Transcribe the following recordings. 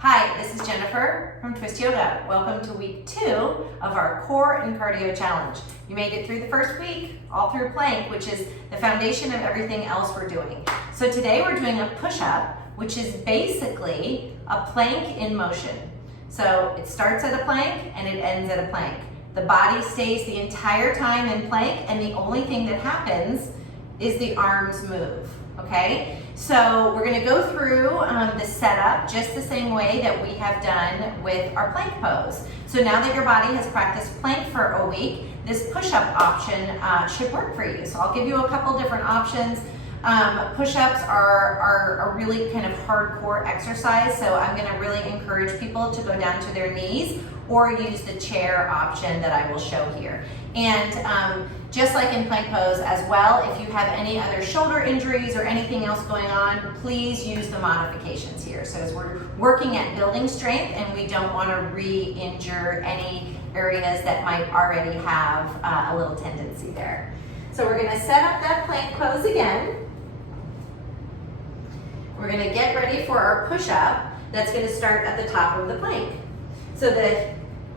Hi, this is Jennifer from Twist Yoga. Welcome to week 2 of our core and cardio challenge. You made it through the first week, all through plank, which is the foundation of everything else we're doing. So today we're doing a push-up, which is basically a plank in motion. So it starts at a plank and it ends at a plank. The body stays the entire time in plank, and the only thing that happens is the arms move, okay? So we're gonna go through the setup just the same way that we have done with our plank pose. So now that your body has practiced plank for a week, this push-up option should work for you. So I'll give you a couple different options. Push-ups are a really kind of hardcore exercise, so I'm gonna really encourage people to go down to their knees or use the chair option that I will show here. And just like in plank pose as well, if you have any other shoulder injuries or anything else going on, please use the modifications here. So as we're working at building strength, and we don't want to re-injure any areas that might already have a little tendency there. So we're going to set up that plank pose again. We're going to get ready for our push-up that's going to start at the top of the plank. So the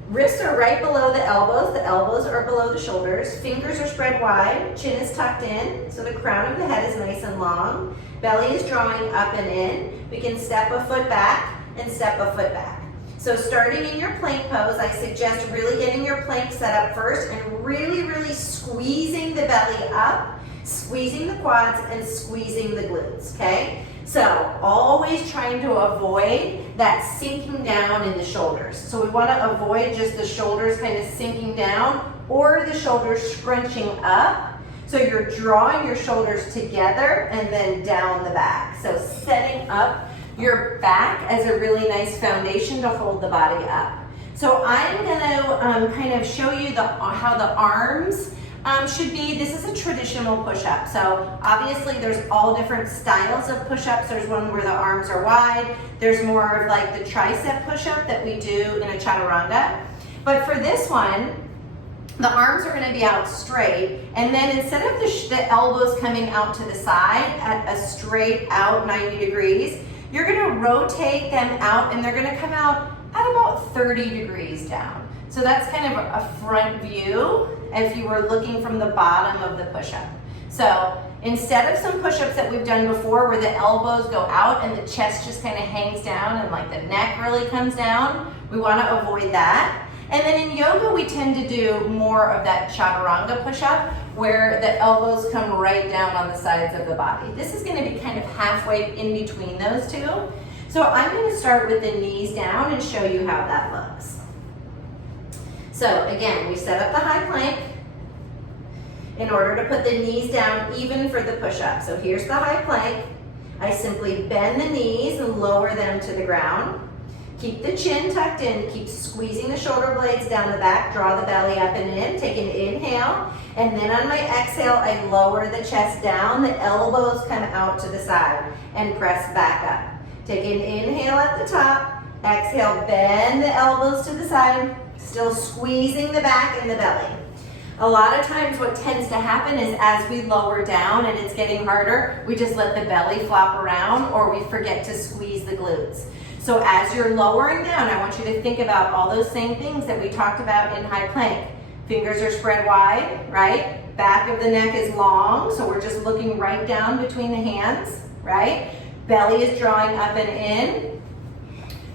wrists are right below the elbows are below the shoulders, fingers are spread wide, chin is tucked in, so the crown of the head is nice and long, belly is drawing up and in. We can step a foot back and step a foot back. So starting in your plank pose, I suggest really getting your plank set up first and really squeezing the belly up, squeezing the quads and squeezing the glutes, okay? So always trying to avoid that sinking down in the shoulders. So we want to avoid just the shoulders kind of sinking down or the shoulders scrunching up. So you're drawing your shoulders together and then down the back. So setting up your back as a really nice foundation to hold the body up. So I'm going to kind of show you how the arms should be. This is a traditional push-up. So obviously there's all different styles of push-ups. There's one where the arms are wide. There's more of like the tricep push-up that we do in a chaturanga. But for this one, the arms are going to be out straight, and then instead of the elbows coming out to the side at a straight out 90 degrees, you're going to rotate them out and they're going to come out at about 30 degrees down. So that's kind of a front view if you were looking from the bottom of the push-up. So instead of some push-ups that we've done before where the elbows go out and the chest just kind of hangs down and like the neck really comes down, we want to avoid that. And then in yoga, we tend to do more of that chaturanga push-up where the elbows come right down on the sides of the body. This is going to be kind of halfway in between those two. So I'm going to start with the knees down and show you how that looks. So again, we set up the high plank in order to put the knees down even for the push-up. So here's the high plank. I simply bend the knees and lower them to the ground. Keep the chin tucked in, keep squeezing the shoulder blades down the back, draw the belly up and in, take an inhale, and then on my exhale, I lower the chest down, the elbows come out to the side, and press back up. Take an inhale at the top, exhale, bend the elbows to the side, still squeezing the back and the belly. A lot of times what tends to happen is as we lower down and it's getting harder, we just let the belly flop around or we forget to squeeze the glutes. So as you're lowering down, I want you to think about all those same things that we talked about in high plank. Fingers are spread wide, right? Back of the neck is long, so we're just looking right down between the hands, right? Belly is drawing up and in.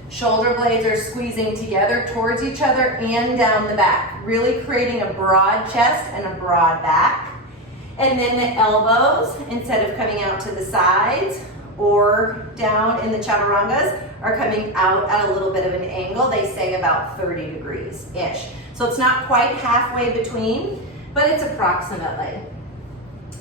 Shoulder blades are squeezing together towards each other and down the back, really creating a broad chest and a broad back. And then the elbows, instead of coming out to the sides or down in the chaturangas, are coming out at a little bit of an angle. They say about 30 degrees-ish. So it's not quite halfway between, but it's approximately.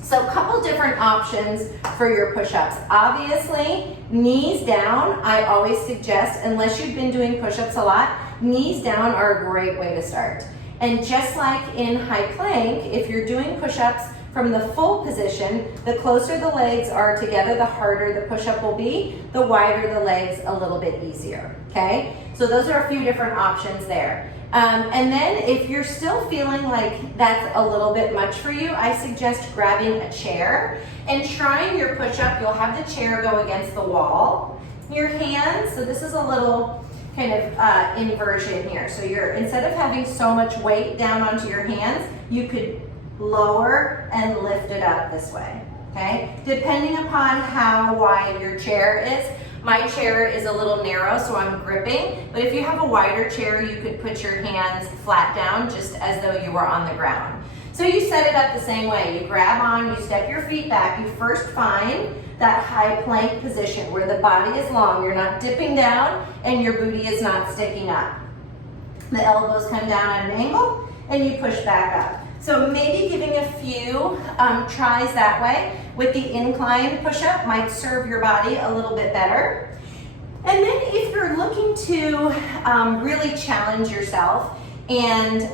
So a couple different options for your push-ups. Obviously, knees down, I always suggest, unless you've been doing push-ups a lot, knees down are a great way to start. And just like in high plank, if you're doing push-ups from the full position, the closer the legs are together, the harder the push-up will be, the wider the legs, a little bit easier, okay? So those are a few different options there. And then if you're still feeling like that's a little bit much for you, I suggest grabbing a chair and trying your push-up. You'll have the chair go against the wall. Your hands, so this is a little kind of inversion here. So you're, instead of having so much weight down onto your hands, you could lower and lift it up this way, okay? Depending upon how wide your chair is. My chair is a little narrow, so I'm gripping, but if you have a wider chair, you could put your hands flat down just as though you were on the ground. So you set it up the same way. You grab on, you step your feet back. You first find that high plank position where the body is long. You're not dipping down and your booty is not sticking up. The elbows come down at an angle and you push back up. So maybe giving a few tries that way with the incline push-up might serve your body a little bit better. And then if you're looking to really challenge yourself and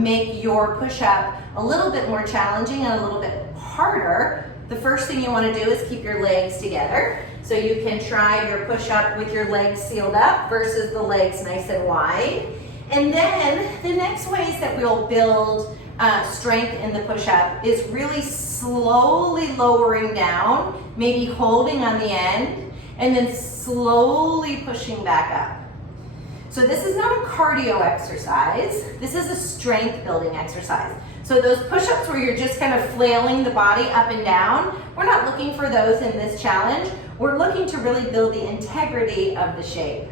make your push-up a little bit more challenging and a little bit harder, the first thing you want to do is keep your legs together. So you can try your push-up with your legs sealed up versus the legs nice and wide. And then the next ways that we'll build strength in the push-up is really slowly lowering down, maybe holding on the end, and then slowly pushing back up. So this is not a cardio exercise, this is a strength building exercise. So those push-ups where you're just kind of flailing the body up and down, we're not looking for those in this challenge. We're looking to really build the integrity of the shape.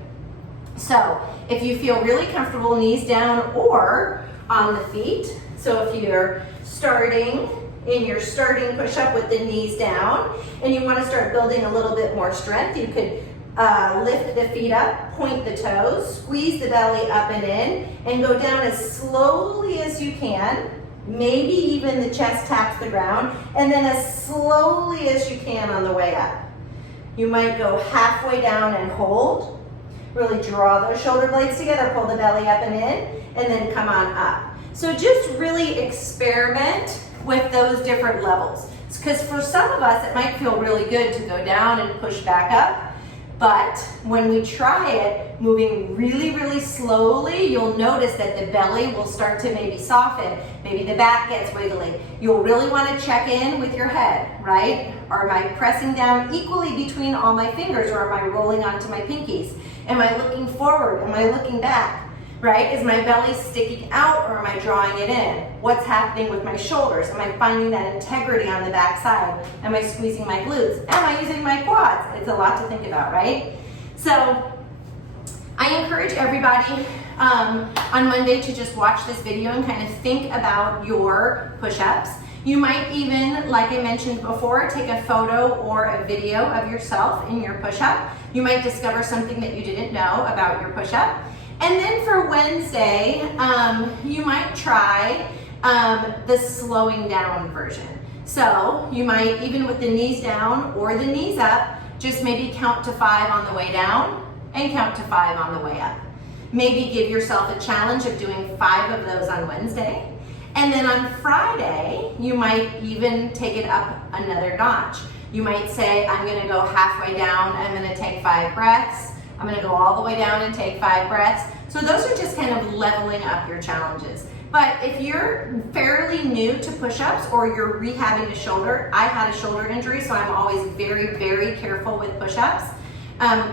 So if you feel really comfortable knees down or on the feet, so if you're starting in your starting push-up with the knees down and you want to start building a little bit more strength, you could lift the feet up, point the toes, squeeze the belly up and in, and go down as slowly as you can. Maybe even the chest taps the ground, and then as slowly as you can on the way up. You might go halfway down and hold. Really draw those shoulder blades together, pull the belly up and in, and then come on up. So just really experiment with those different levels. Because for some of us, it might feel really good to go down and push back up. But when we try it, moving really, really slowly, you'll notice that the belly will start to maybe soften. Maybe the back gets wiggly. You'll really want to check in with your head, right? Am I pressing down equally between all my fingers, or am I rolling onto my pinkies? Am I looking forward? Am I looking back? Right? Is my belly sticking out, or am I drawing it in? What's happening with my shoulders? Am I finding that integrity on the back side? Am I squeezing my glutes? Am I using my quads? It's a lot to think about, right? So I encourage everybody on Monday to just watch this video and kind of think about your push-ups. You might even, like I mentioned before, take a photo or a video of yourself in your push-up. You might discover something that you didn't know about your push-up. And then for Wednesday, you might try the slowing down version. So you might, even with the knees down or the knees up, just maybe count to 5 on the way down and count to 5 on the way up. Maybe give yourself a challenge of doing 5 of those on Wednesday. And then on Friday, you might even take it up another notch. You might say, I'm gonna go halfway down, I'm gonna take 5 breaths. I'm gonna go all the way down and take 5 breaths. So those are just kind of leveling up your challenges. But if you're fairly new to push-ups or you're rehabbing a shoulder, I had a shoulder injury, so I'm always very, very careful with push-ups.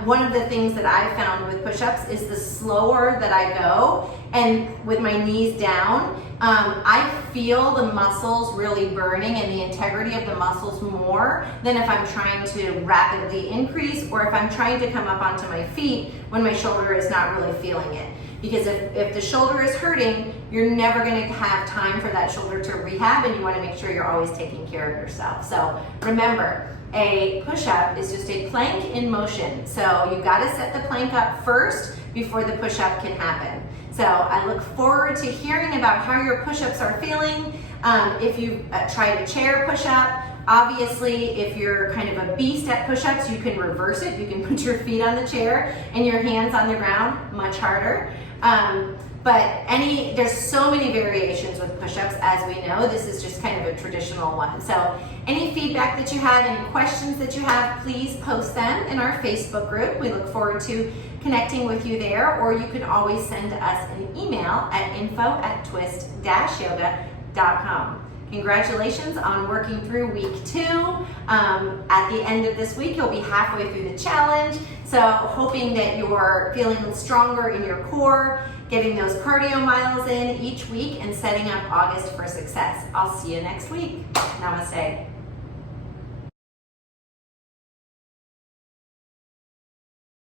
One of the things that I found with push-ups is the slower that I go and with my knees down, I feel the muscles really burning and the integrity of the muscles more than if I'm trying to rapidly increase or if I'm trying to come up onto my feet when my shoulder is not really feeling it. Because if the shoulder is hurting, you're never going to have time for that shoulder to rehab, and you want to make sure you're always taking care of yourself. So remember, a push-up is just a plank in motion. So you've got to set the plank up first before the push-up can happen. So I look forward to hearing about how your push-ups are feeling. If you tried a chair push-up, obviously if you're kind of a beast at push-ups, you can reverse it. You can put your feet on the chair and your hands on the ground, much harder. But there's so many variations with push-ups, as we know. This is just kind of a traditional one. So any feedback that you have, any questions that you have, please post them in our Facebook group. We look forward to connecting with you there, or you can always send us an email at info@twist-yoga.com. Congratulations on working through week 2. At the end of this week, you'll be halfway through the challenge. So hoping that you're feeling stronger in your core, getting those cardio miles in each week, and setting up August for success. I'll see you next week. Namaste.